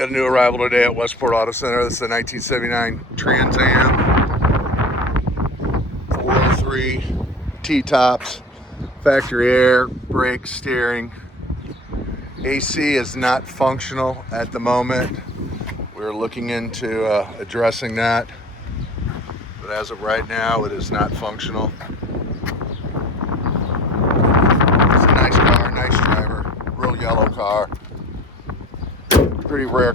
Got a new arrival today at Westport Auto Center. This is a 1979 Trans Am. 403 T-tops, factory air, brakes, steering. AC is not functional at the moment. We're looking into addressing that. But as of right now, it is not functional. It's a nice car, nice driver, real yellow car. Pretty rare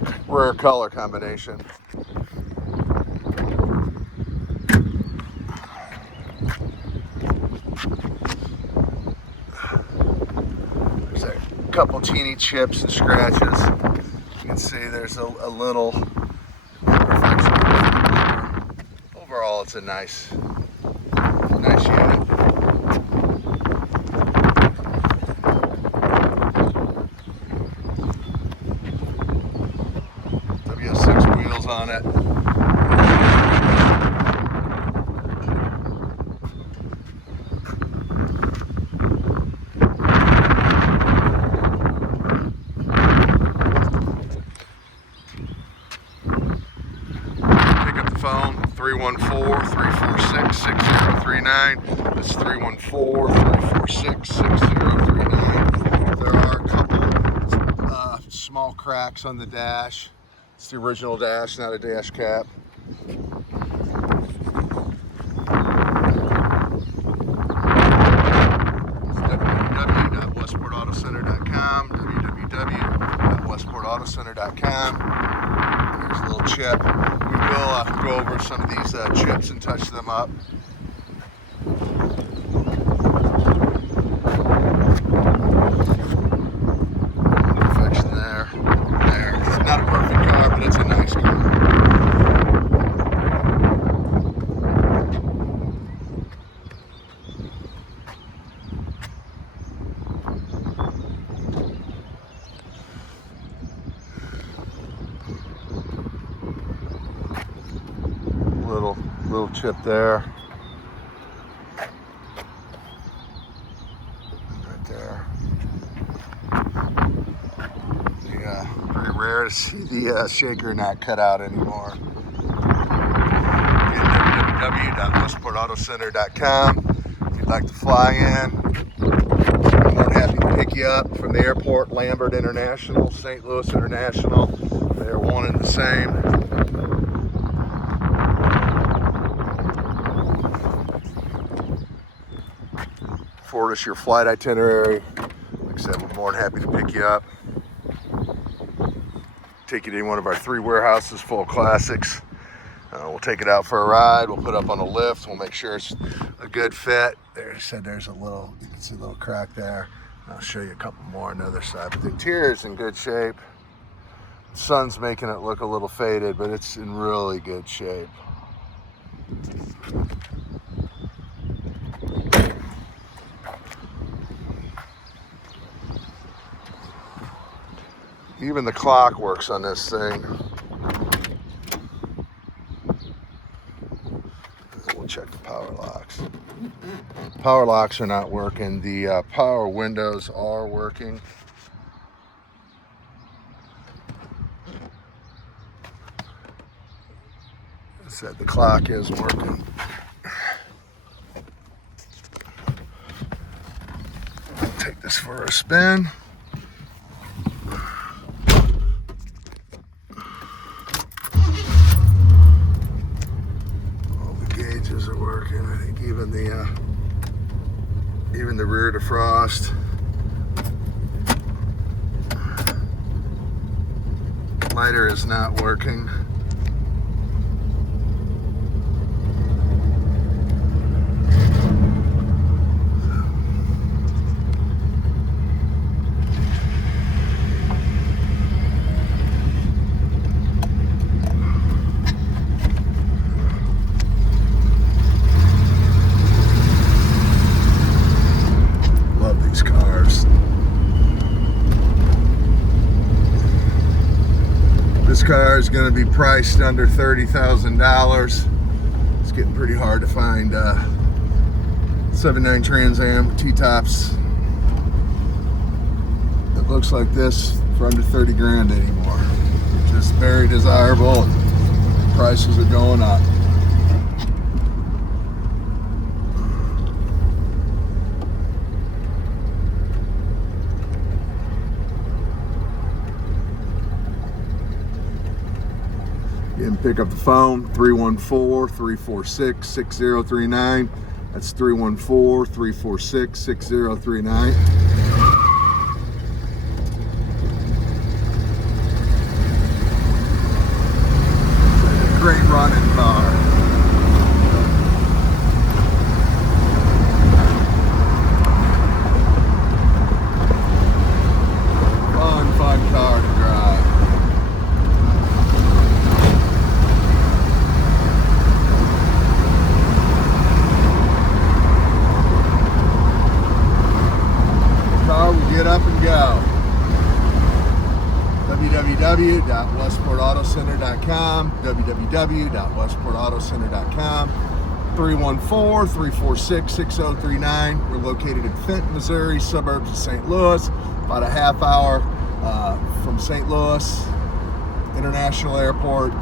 color combination. There's a couple teeny chips and scratches. You can see there's a little imperfection. Overall, it's a nice unit. W6 wheels on it. Pick up the phone, 314-346-6039. That's 314-346-6039. There are a couple small cracks on the dash. It's the original dash, not a dash cap. It's www.westportautocenter.com, www.westportautocenter.com. There's a little chip. We will go over some of these chips and touch them up. Imperfection there. It's not a perfect car, but it's a nice car. Little chip there. Right there. Yeah, pretty rare to see the shaker not cut out anymore. Again, www.westportautocenter.com. If you'd like to fly in, I'm more than happy to pick you up from the airport. Lambert International, St. Louis International. They're one and the same. Forward us your flight itinerary. Like I said, we're more than happy to pick you up. Take you to one of our 3 warehouses full of classics. We'll take it out for a ride. We'll put it up on a lift. We'll make sure it's a good fit. There, I said there's a little, you can see a little crack there. I'll show you a couple more on the other side. But the interior is in good shape. The sun's making it look a little faded, but it's in really good shape. Even the clock works on this thing. We'll check the power locks. Power locks are not working. The power windows are working. I said the clock is working. Take this for a spin. Are working. I think even the rear defrost. Lighter is not working. This car is going to be priced under $30,000. It's getting pretty hard to find 79 Trans Am T-tops that looks like this for under 30 grand anymore. just very desirable. Prices are going up. Again, pick up the phone, 314-346-6039. That's 314-346-6039. Great running car. Fun car to drive. Car will get up and go. www.westportautocenter.com, www.westportautocenter.com, 314-346-6039. We're located in Fenton, Missouri, suburbs of St. Louis, about a half hour from St. Louis International Airport.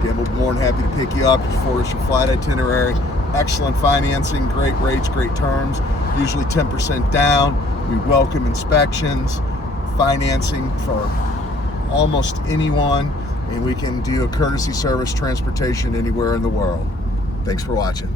Again, we'll be more than happy to pick you up for your flight itinerary. Excellent financing, great rates, great terms, usually 10% down. We welcome inspections, financing for almost anyone, and we can do a courtesy service transportation anywhere in the world. Thanks for watching.